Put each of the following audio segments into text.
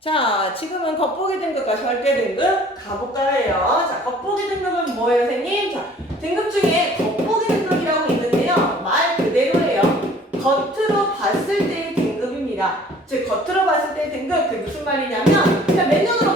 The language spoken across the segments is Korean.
자, 지금은 겉보기 등급과 절대 등급 가볼까요? 자, 겉보기 등급은 뭐예요, 선생님? 자, 등급 중에 겉보기 등급이라고 있는데요. 말 그대로예요. 겉으로 봤을 때의 등급입니다. 즉, 겉으로 봤을 때의 등급, 그 무슨 말이냐면, 그냥 맨눈으로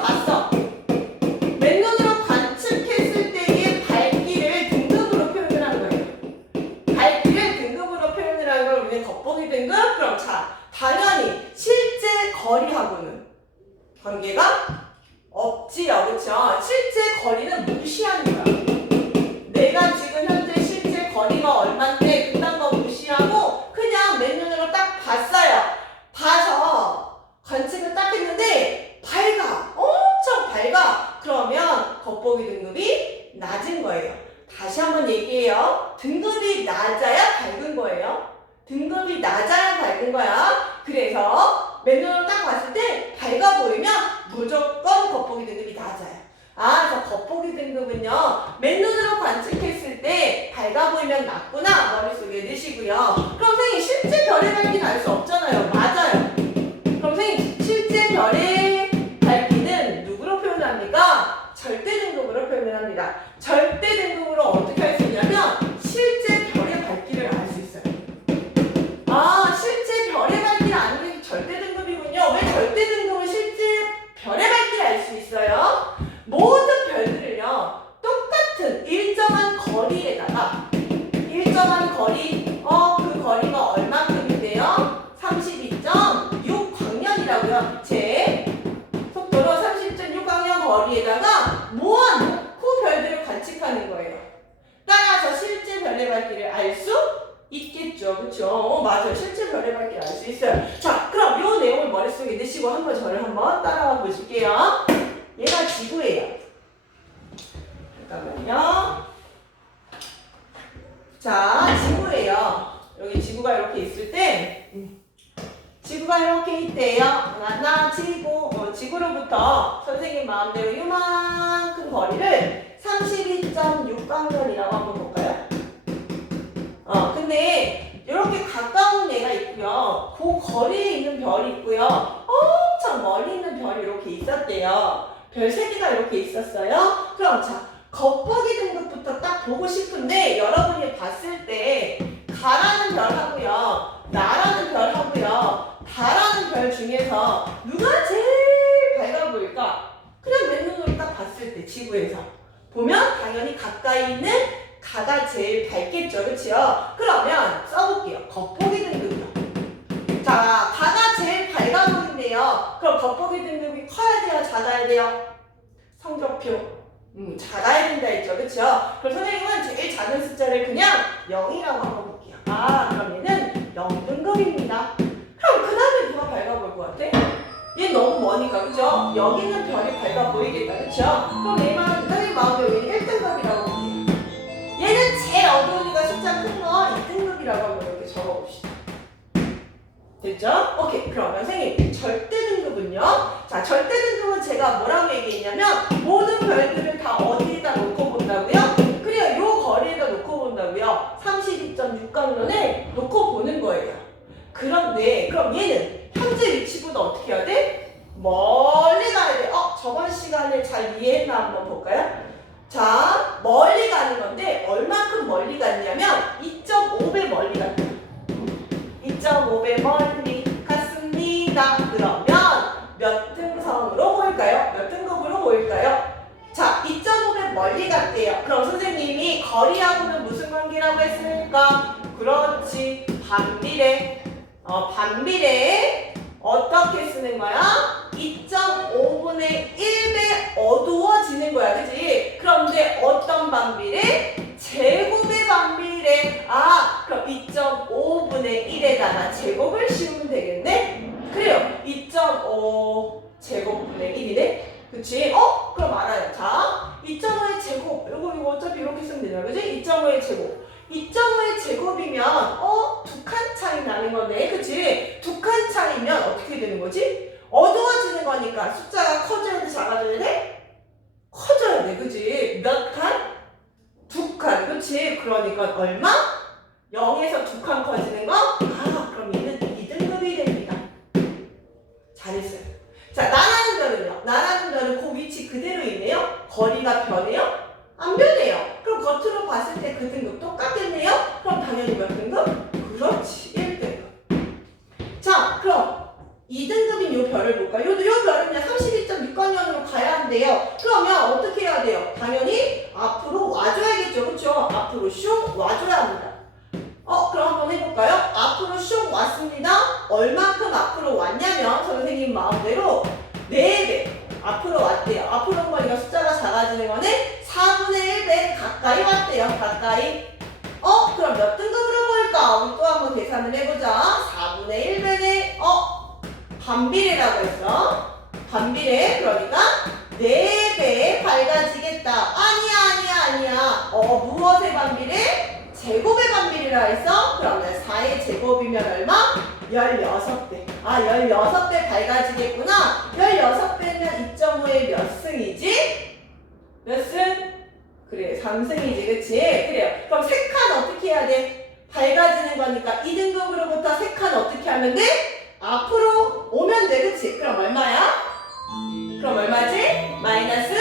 등급이 낮아야 밝은 거야. 그래서 맨눈으로 딱 봤을 때 밝아 보이면 무조건 겉보기 등급이 낮아요. 아, 저 겉보기 등급은요, 맨눈으로 관측했을 때 밝아 보이면 낮구나, 머릿속에 넣으시고요. 그럼 선생님, 실제 별의 밝기는 알 수 없잖아요. 맞아요. 한번 따라와 보실게요. 얘가 지구예요. 잠깐만요. 자, 지구예요. 여기 지구가 이렇게 있을 때, 음, 지구가 이렇게 있대요. 하나, 지구, 어, 지구로부터 선생님 마음대로 이만큼 거리를 32.6광년이라고 한번 볼까요? 어, 근데 이렇게 가까운 애가 있고요. 그 거리에 있는 별이 있고요. 멀리 있는 별이 이렇게 있었대요. 별 세 개가 이렇게 있었어요. 그럼 자, 겉보기 등급부터 딱 보고 싶은데 여러분이 봤을 때 가라는 별하고요. 나라는 별하고요. 다라는 별 중에서 누가 제일 밝아 보일까? 그냥 맨눈으로 딱 봤을 때 지구에서 보면 당연히 가까이 있는 가가 제일 밝겠죠, 그렇죠? 그러면 써볼게요. 겉보기 등급이요. 자, 가가 제일 밝아 보이는데요. 그럼 겉보기 등급이 커야 돼요, 작아야 돼요? 성적표. 음, 작아야 된다 했죠, 그렇죠? 그럼 선생님은 제일 작은 숫자를 그냥 0이라고 한번 볼게요. 아, 그럼 얘는 0등급입니다. 그럼 그 다음에 누가 밝아 보일 것 같아? 얘 너무 머니까, 그죠? 여기는 별이 밝아 보이겠다, 그쵸? 그럼 얘만, 선생님 마음대로 얘는 1등 32.6강론에 놓고 보는 거예요. 그런데, 그럼 얘는 현재 위치보다 어떻게 해야 돼? 멀리 가야 돼. 어, 저번 시간에 잘 이해했나 한번 볼까요? 자, 멀리 가는 건데 얼마큼 멀리 갔냐면 2.5배 멀리 갔다. 2.5배 멀리 갔습니다. 그러면 몇 등성으로 보일까요? 몇 등급으로 보일까요? 자, 2.5배 멀리 갔대요. 그럼 선생님이 거리하고는 무슨 관계라고 했습니까? 그렇지, 반비례. 어, 반비례. 어떻게 쓰는 거야? 2.5분의 1배 어두워지는 거야, 그지? 그런데 어떤 반비례? 제곱의 반비례. 아, 그럼 2.5분의 1에다가 제곱을 씌우면 되겠네? 그래요. 2.5 제곱분의 1이네? 그치? 어? 그럼 알아요. 자, 2.5의 제곱. 이거, 이거 어차피 이렇게 쓰면 되잖아, 그지? 2.5의 제곱. 2.5의 제곱이면, 어? 두 칸 차이 나는 건데, 그치? 두 칸 차이면 어떻게 되는 거지? 어두워지는 거니까 숫자가 커져야 돼, 작아져야 돼? 커져야 돼, 그치? 몇 칸? 두 칸, 그치? 그러니까 얼마? 0에서 두 칸 커지는 거? 아, 그럼 얘는 2등급이 됩니다. 잘했어요. 자, 나는 위치 그대로 있네요. 거리가 변해요? 안 변해요. 그럼 겉으로 봤을 때 그 등급 똑같겠네요? 그럼 당연히 몇 등급? 그렇지, 1등급. 자, 그럼 2등급인 요 별을 볼까요? 요, 요 별은요, 32.6광년으로 가야 한대요. 그러면 어떻게 해야 돼요? 당연히 앞으로 와줘야겠죠. 그쵸? 앞으로 슝 와줘야 합니다. 어, 그럼 한번 해볼까요? 앞으로 슝 왔습니다. 얼만큼 앞으로 왔냐면, 선생님 마음대로 4배 앞으로 왔 가까이. 어, 그럼 몇 등급으로 보일까? 우리 또 한번 계산을 해보자. 4분의 1배네. 어, 반비례라고 했어. 반비례. 그러니까 4배 밝아지겠다. 아니야, 아니야, 아니야. 어, 무엇의 반비례? 제곱의 반비례라 했어? 그러면 4의 제곱이면 얼마? 16배. 아, 16배 밝아지겠구나. 16배면 2.5의 몇 승이지? 그래, 3승이지, 그치? 그래요. 그럼 3칸 어떻게 해야 돼? 밝아지는 거니까 2등급으로부터 3칸 어떻게 하면 돼? 앞으로 오면 돼, 그치? 그럼 얼마야? 그럼 얼마지? 마이너스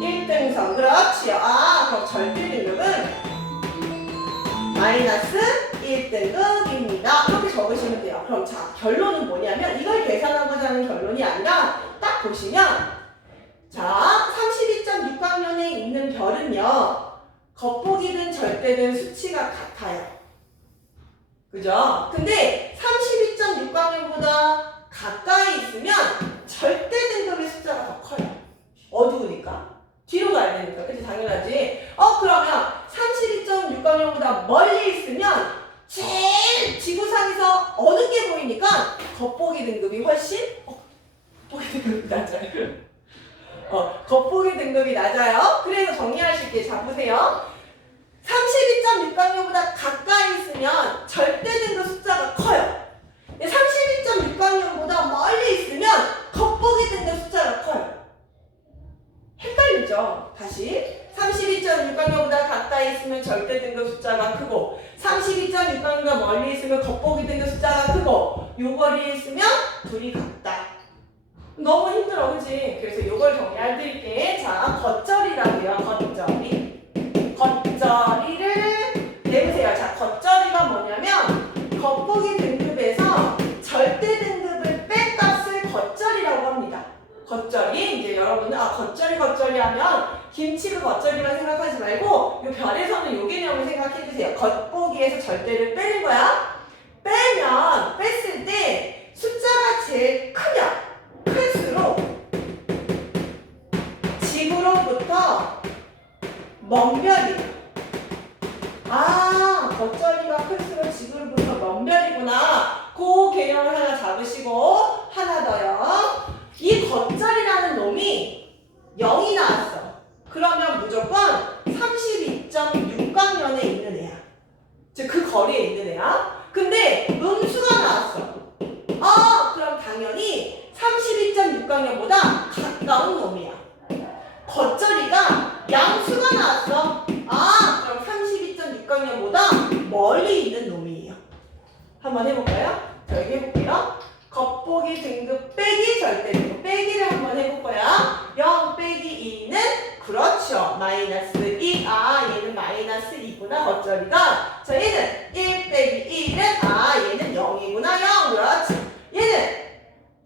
1등성. 그렇지요. 아, 그럼 절대 등급은 마이너스 1등급입니다. 이렇게 적으시면 돼요. 그럼 자, 결론은 뭐냐면 이걸 계산하고자 하는 결론이 아니라 딱 보시면 자, 32 1년 6학년에 있는 별은요. 겉보기는 절대는 수치가 같아요. 그죠? 근데 32.6학년보다 가까이 있으면 절대 등급의 숫자가 더 커요. 어두우니까. 뒤로 가야 되니까. 그치? 당연하지. 어, 그러면 32.6학년보다 멀리 있으면 제일 지구상에서 어느 게 보이니까 겉보기 등급이 훨씬 어, 겉보기 등급이 낮아요. 어, 겉보기 등급이 낮아요. 그래서 정리하실 게 잡으세요. 32.6광년보다 가까이 있으면 절대 등급 숫자가 커요. 32.6광년보다 멀리 있으면 겉보기 등급 숫자가 커요. 헷갈리죠? 다시. 32.6광년보다 가까이 있으면 절대 등급 숫자가 크고 32.6광년보다 멀리 있으면 겉보기 등급 숫자가 크고 요 거리에 있으면 둘이 같다. 너무 힘들어, 그지? 그래서 요걸 정리할 드릴게. 자, 겉절이라고요, 겉절이. 겉절이를 내보세요. 자, 겉절이가 뭐냐면 겉보기 등급에서 절대 등급을 뺀 값을 겉절이라고 합니다. 겉절이 이제 여러분은 아 겉절이 겉절이 하면 김치가 겉절이만 생각하지 말고 요 별에서는 요 개념을 생각해 주세요. 겉보기에서 절대를 빼는 거야. 거리에 있는 애야 근데 음수가 나왔어 아 그럼 당연히 32.6광년보다 가까운 놈이야 겉절이가 양수가 나왔어. 아, 그럼 32.6광년보다 멀리 있는 놈이에요. 한번 해볼까요? 자, 여기 해볼게요. 겉보기 등급 빼기 절대 등급 빼기를 한번 해볼 거야. 0 빼기 2는 그렇죠. 마이너스 2. 아, 얘는 마이너스 2구나, 겉절이가. 자, 얘는 1 빼기 1은 아, 얘는 0이구나, 0. 그렇지. 얘는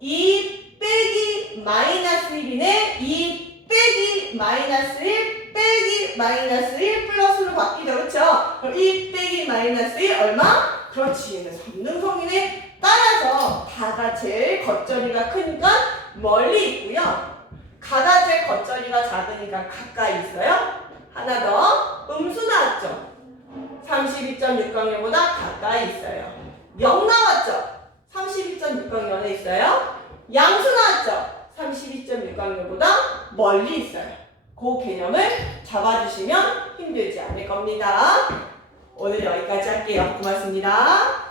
2 빼기 마이너스 1이네. 2 빼기 마이너스 1 빼기 마이너스 1 플러스로 바뀌죠. 그렇죠? 그럼 1 빼기 마이너스 1 얼마? 그렇지. 얘는 삼등성이네. 따라서 다가 제일 겉절이가 크니까 멀리 있고요. 가가 제일 겉절이가 작으니까 가까이 있어요. 하나 더. 음수 나왔죠? 32.6광년보다 가까이 있어요. 0 나왔죠? 32.6광년에 있어요. 양수 나왔죠? 32.6광년보다 멀리 있어요. 그 개념을 잡아주시면 힘들지 않을 겁니다. 오늘 여기까지 할게요. 고맙습니다.